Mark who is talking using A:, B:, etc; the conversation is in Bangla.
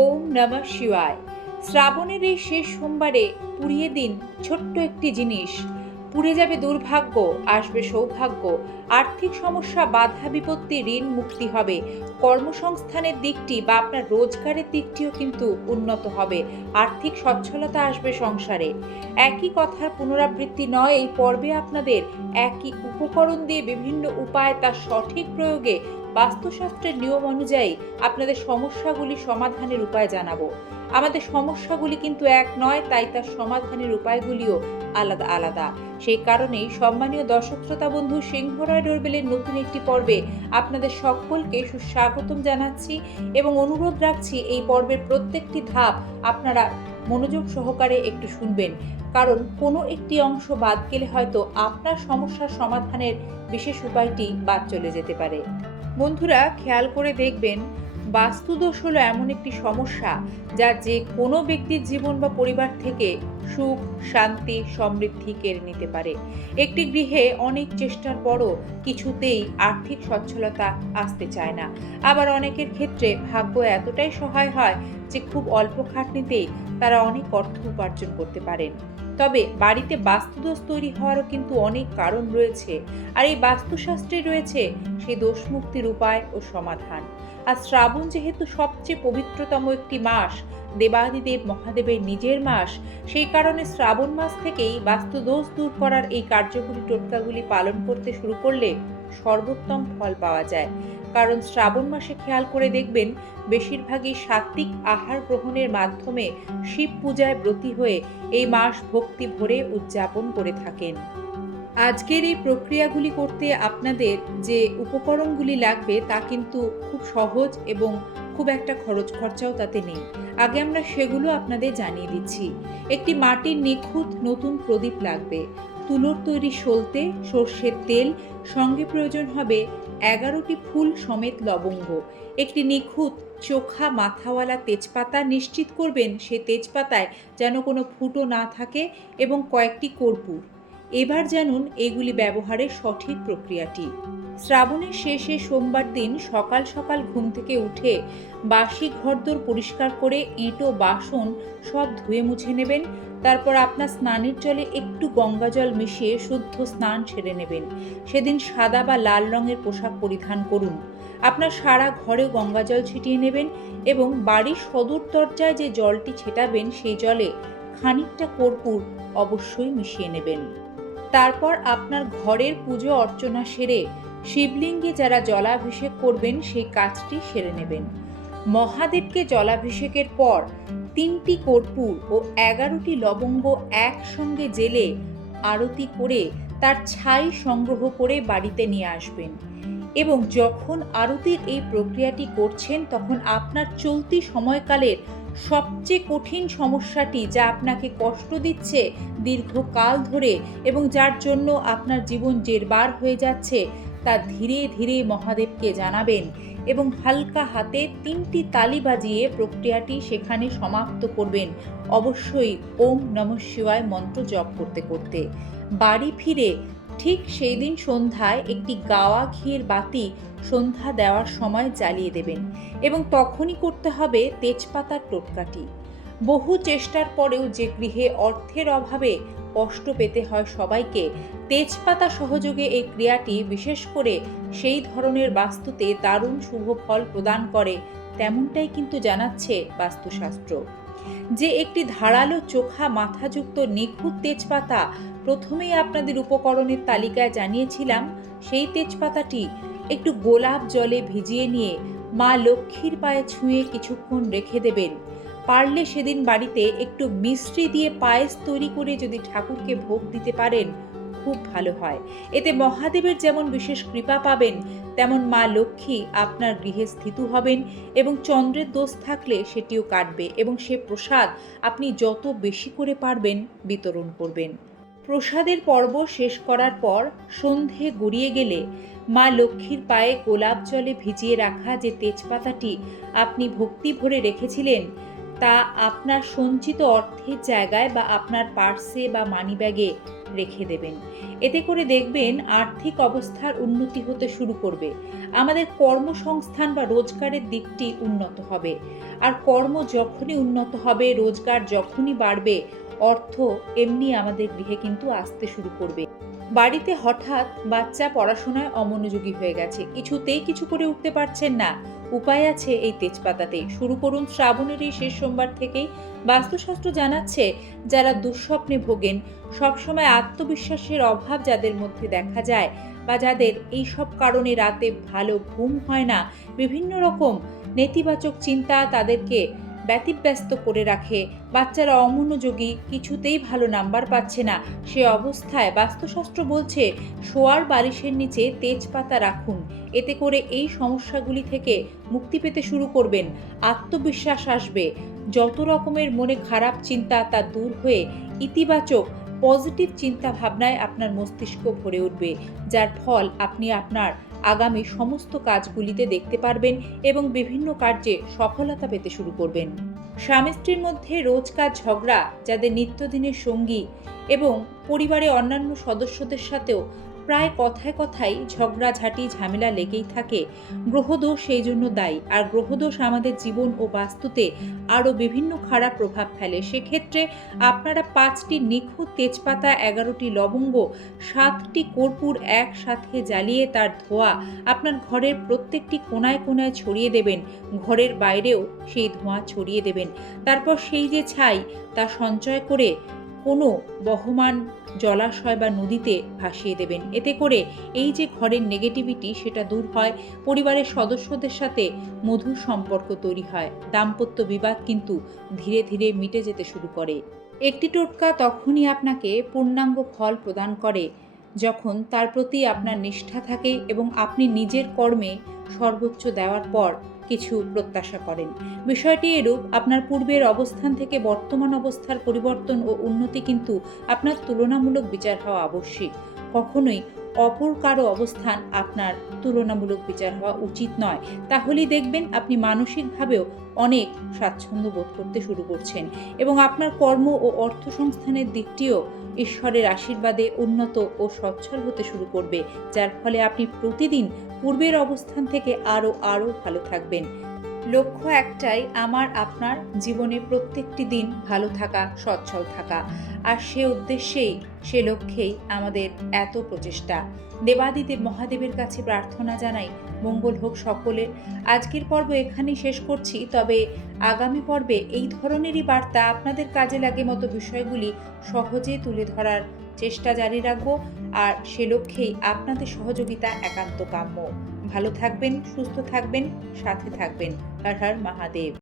A: ওম নমঃ শিবায়। শ্রাবণের এই শেষ সোমবারে পুড়িয়ে দিন ছোট্ট একটি জিনিস। পুড়ে যাবে দুর্ভাগ্য, আসবে সৌভাগ্য। আর্থিক সমস্যা, বাধা বিপত্তি, ঋণ মুক্তি হবে। কর্মসংস্থানের দিকটি বা আপনার রোজগারের দিকটিও কিন্তু উন্নত হবে। আর্থিক সচ্ছলতা আসবে সংসারে। একই কথার পুনরাবৃত্তি নয়, এই পর্বে আপনাদের একই উপকরণ দিয়ে বিভিন্ন উপায় তার সঠিক প্রয়োগে বাস্তুশাস্ত্রের নিয়ম অনুযায়ী আপনাদের সমস্যাগুলি সমাধানের উপায় জানাব। আমাদের সমস্যাগুলি কিন্তু এক নয়, তাই তার সমাধানের উপায়গুলিও আলাদা আলাদা। সেই কারণেই সম্মানীয় দর্শক শ্রোতা বন্ধু সিংহরায় ডোরবেলের নতুন একটি পর্বে আপনাদের সকলকে সুস্বাগতম জানাচ্ছি এবং অনুরোধ রাখছি এই পর্বের প্রত্যেকটি ধাপ আপনারা মনোযোগ সহকারে একটু শুনবেন। কারণ কোনো একটি অংশ বাদ গেলে হয়তো আপনার সমস্যার সমাধানের বিশেষ উপায়টি বাদ চলে যেতে পারে। বন্ধুরা, খেয়াল করে দেখবেন, বাস্তুদোষ হলো এমন একটি সমস্যা যা যে কোনো ব্যক্তির জীবন বা পরিবার থেকে সুখ, শান্তি, সমৃদ্ধি কেড়ে নিতে পারে। একটি গৃহে অনেক চেষ্টার পরও কিছুতেই আর্থিক সচ্ছলতা আসতে চায় না। আবার অনেকের ক্ষেত্রে ভাগ্য এতটাই সহায় হয় যে খুব অল্প খাটনিতেই তারা অনেক অর্থ উপার্জন করতে পারেন। তবে বাড়িতে বাস্তুদোষ তৈরি হওয়ারও কিন্তু অনেক কারণ রয়েছে। আর এই বাস্তুশাস্ত্রে রয়েছে সেই দোষমুক্তির উপায় ও সমাধান। আর শ্রাবণ যেহেতু সবচেয়ে পবিত্রতম একটি মাস, দেবাদিদেব মহাদেবের নিজের মাস, সেই কারণে শ্রাবণ মাস থেকেই বাস্তুদোষ দূর করার এই কার্যগুলি টোটকাগুলি পালন করতে শুরু করলে সর্বোত্তম ফল পাওয়া যায়। কারণ শ্রাবণ মাসে খেয়াল করে দেখবেন বেশিরভাগই সাত্ত্বিক আহার গ্রহণের মাধ্যমে শিব পূজায় ব্রতী হয়ে এই মাস ভক্তি ভরে উদযাপন করে থাকেন। আজকের এই প্রক্রিয়াগুলি করতে আপনাদের যে উপকরণগুলি লাগবে তা কিন্তু খুব সহজ এবং খুব একটা খরচ খরচাও তাতে নেই। আগে আমরা সেগুলো আপনাদের জানিয়ে দিচ্ছি। একটি মাটির নিখুঁত নতুন প্রদীপ লাগবে। তুলোর তৈরি সলতে সর্ষের তেল, সঙ্গে প্রয়োজন হবে এগারোটি ফুল সমেত লবঙ্গ। একটি নিখুঁত চোখা মাথাওয়ালা তেজপাতা নিশ্চিত করবেন সে তেজপাতায় যেন কোনো ফুটো না থাকে এবং কয়েকটি কর্পূর। এবার জানুন এগুলি ব্যবহারের সঠিক প্রক্রিয়াটি। শ্রাবণের শেষে সোমবার দিন সকাল সকাল ঘুম থেকে উঠে বাসি ঘরদোর পরিষ্কার করে এঁটো বাসন সব ধুয়ে মুছে নেবেন। তারপর আপনার স্নানের জলে একটু গঙ্গা জল মিশিয়ে শুদ্ধ স্নান সেরে নেবেন। সেদিন সাদা বা লাল রঙের পোশাক পরিধান করুন। আপনার সারা ঘরে গঙ্গা জল ছিটিয়ে নেবেন এবং বাড়ির সদর দরজায় যে জলটি ছেটাবেন সেই জলে খানিকটা কর্পূর অবশ্যই মিশিয়ে নেবেন। তারপর আপনার ঘরের পুজো অর্চনা সেরে শিবলিঙ্গে যারা জলাভিষেক করবেন, সেই কাজটি সেরে নেবেন। মহাদেবকে জলাভিষেকের পর তিনটি কর্পূর ও এগারোটি লবঙ্গ একসঙ্গে জেলে আরতি করে তার ছাই সংগ্রহ করে বাড়িতে নিয়ে আসবেন এবং যখন আরতির এই প্রক্রিয়াটি করছেন, তখন আপনার চলতি সময়কালের সবচেয়ে কঠিন সমস্যাটি যা আপনাকে কষ্ট দিচ্ছে দীর্ঘকাল ধরে এবং যার জন্য আপনার জীবন জেরবার হয়ে যাচ্ছে তা ধীরে ধীরে মহাদেবকে জানাবেন এবং হালকা হাতে তিনটি তালি বাজিয়ে প্রক্রিয়াটি সেখানে সমাপ্ত করবেন। অবশ্যই ওম নম শিবায় মন্ত্র জপ করতে করতে। বাড়ি ফিরে ঠিক সেই দিন সন্ধ্যায় একটি গাওয়া ঘিয়ের বাতি সন্ধ্যা দেওয়ার সময় জ্বালিয়ে দেবেন এবং তখনই করতে হবে তেজপাতার টোটকাটি। বহু চেষ্টার পরেও যে গৃহে অর্থের অভাবে কষ্ট পেতে হয় সবাইকে, তেজপাতা সহযোগে এই ক্রিয়াটি বিশেষ করে সেই ধরনের বাস্তুতে দারুণ শুভ ফল প্রদান করে, তেমনটাই কিন্তু জানাচ্ছে বাস্তুশাস্ত্র। যে একটি ধারালো চোখা মাথাযুক্ত নিখুঁত তেজপাতা প্রথমেই আপনাদের উপকরণের তালিকায় জানিয়েছিলাম, সেই তেজপাতাটি একটু গোলাপ জলে ভিজিয়ে নিয়ে মা লক্ষ্মীর পায়ে ছুঁয়ে কিছুক্ষণ রেখে দেবেন। পারলে সেদিন বাড়িতে একটু মিষ্টি দিয়ে পায়েস তৈরি করে যদি ঠাকুরকে ভোগ দিতে পারেন, খুব ভালো হয়। এতে মহাদেবের যেমন বিশেষ কৃপা পাবেন, তেমন মা লক্ষ্মী আপনার গৃহে স্থিত হবেন এবং চন্দ্রের দোষ থাকলে সেটিও কাটবে এবং সে প্রসাদ আপনি যত বেশি করে পারবেন বিতরণ করবেন। প্রসাদের পর্ব শেষ করার পর সন্ধে গড়িয়ে গেলে মা লক্ষ্মীর পায়ে গোলাপ জলে ভিজিয়ে রাখা যে তেজপাতাটি আপনি ভক্তি ভরে রেখেছিলেন তা আপনার সঞ্চিত অর্থের জায়গায় বা আপনার পার্সে বা মানিব্যাগে রেখে দেবেন। এতে করে দেখবেন আর্থিক অবস্থার উন্নতি হতে শুরু করবে। আমাদের কর্মসংস্থান বা রোজগারের দিকটি উন্নত হবে। আর কর্ম যখনই উন্নত হবে, রোজগার যখনই বাড়বে, অর্থ এমনি আমাদের গৃহে কিন্তু আসতে শুরু করবে। বাড়িতে হঠাৎ বাচ্চা পড়াশোনায় অমনোযোগী হয়ে গেছে। কিছুতেই কিছু করে উঠতে পারছেন না। উপায় আছে এই তেজপাতাতেই শুরু করুন শ্রাবণের এই শেষ সোমবার থেকেই। বাস্তুশাস্ত্র জানাচ্ছে, যারা দুঃস্বপ্নে ভোগেন, সবসময় আত্মবিশ্বাসের অভাব যাদের মধ্যে দেখা যায় বা যাদের এই সব কারণে রাতে ভালো ঘুম হয় না, বিভিন্ন রকম নেতিবাচক চিন্তা তাদেরকে ব্যতিব্যস্ত করে রাখে। বাচ্চারা অমনোযোগী, কিছুতেই ভালো নাম্বার পাচ্ছে না। সে অবস্থায় বাস্তুশাস্ত্র বলছে, শোয়ার বালিশের নিচে তেজপাতা রাখুন। এতে করে এই সমস্যাগুলি থেকে মুক্তি পেতে শুরু করবেন। আত্মবিশ্বাস আসবে। যত রকমের মনে খারাপ চিন্তা তা দূর হয়ে ইতিবাচক, পজিটিভ চিন্তা ভাবনায় আপনার মস্তিষ্ক ভরে উঠবে। যার ফল আপনি আপনার আগামী সমস্ত কাজগুলিতে দেখতে পারবেন এবং বিভিন্ন কার্যে সফলতা পেতে শুরু করবেন। স্বামী স্ত্রীর মধ্যে রোজকার ঝগড়া, যাদের নিত্যদিনের সঙ্গী এবং পরিবারে অন্যান্য সদস্যদের সাথেও প্রায় কথায় কথায় ঝগড়াঝাঁটি ঝামেলা লেগেই থাকে। গ্রহদোষ সেই জন্য দায়ী। আর গ্রহদোষ আমাদের জীবন ও বাস্তুতে আরও বিভিন্ন খারাপ প্রভাব ফেলে। সেক্ষেত্রে আপনারা পাঁচটি নিখুঁত তেজপাতা, এগারোটি লবঙ্গ, সাতটি কর্পূর একসাথে জ্বালিয়ে তার ধোঁয়া আপনার ঘরের প্রত্যেকটি কোনায় কোনায় ছড়িয়ে দেবেন। ঘরের বাইরেও সেই ধোঁয়া ছড়িয়ে দেবেন। তারপর সেই যে ছাই, তা সঞ্চয় করে কোনো বহমান জলাশয় বা নদীতে ভাসিয়ে দেবেন। এতে করে এই যে ঘরের নেগেটিভিটি সেটা দূর হয়, পরিবারের সদস্যদের সাথে মধুর সম্পর্ক তৈরি হয়, দাম্পত্য বিবাদ কিন্তু ধীরে ধীরে মিটে যেতে শুরু করে। একটি টোটকা তখনই আপনাকে পূর্ণাঙ্গ ফল প্রদান করে যখন তার প্রতি আপনার নিষ্ঠা থাকে এবং আপনি নিজের কর্মে সর্বোচ্চ দেওয়ার পর কিছু প্রত্যাশা করেন। বিষয়টি এরূপ, আপনার পূর্বের অবস্থান থেকে বর্তমান অবস্থার পরিবর্তন ও উন্নতি কিন্তু আপনার তুলনামূলক বিচার হওয়া আবশ্যিক। কখনোই অপর কারও অবস্থান আপনার তুলনামূলক বিচার হওয়া উচিত নয়। তাহলেই দেখবেন আপনি মানসিকভাবেও অনেক স্বাচ্ছন্দ্য বোধ করতে শুরু করছেন এবং আপনার কর্ম ও অর্থ সংস্থানের দিকটিও ঈশ্বরের আশীর্বাদে উন্নত ও সচ্ছল হতে শুরু করবে, যার ফলে আপনি প্রতিদিন পূর্বের অবস্থান থেকে আরও আরও ভালো থাকবেন। লক্ষ্য একটাই, আমার, আপনার জীবনে প্রত্যেকটি দিন ভালো থাকা, সচ্ছল থাকা। আর সে উদ্দেশ্যেই, সে লক্ষ্যেই আমাদের এত প্রচেষ্টা। দেবাদিদেব মহাদেবের কাছে প্রার্থনা জানাই। মঙ্গল হোক সকলের। আজকের পর্ব এখানেই শেষ করছি, তবে আগামী পর্বে এই ধরনেরই বার্তা আপনাদের কাজে লাগে মতো বিষয়গুলি সহজে তুলে ধরার চেষ্টা জারি রাখব। আর সে লক্ষ্যেই আপনাদের সহযোগিতা একান্ত কাম্য। ভালো থাকবেন, সুস্থ থাকবেন, সাথে থাকবেন। হর হর মহাদেব।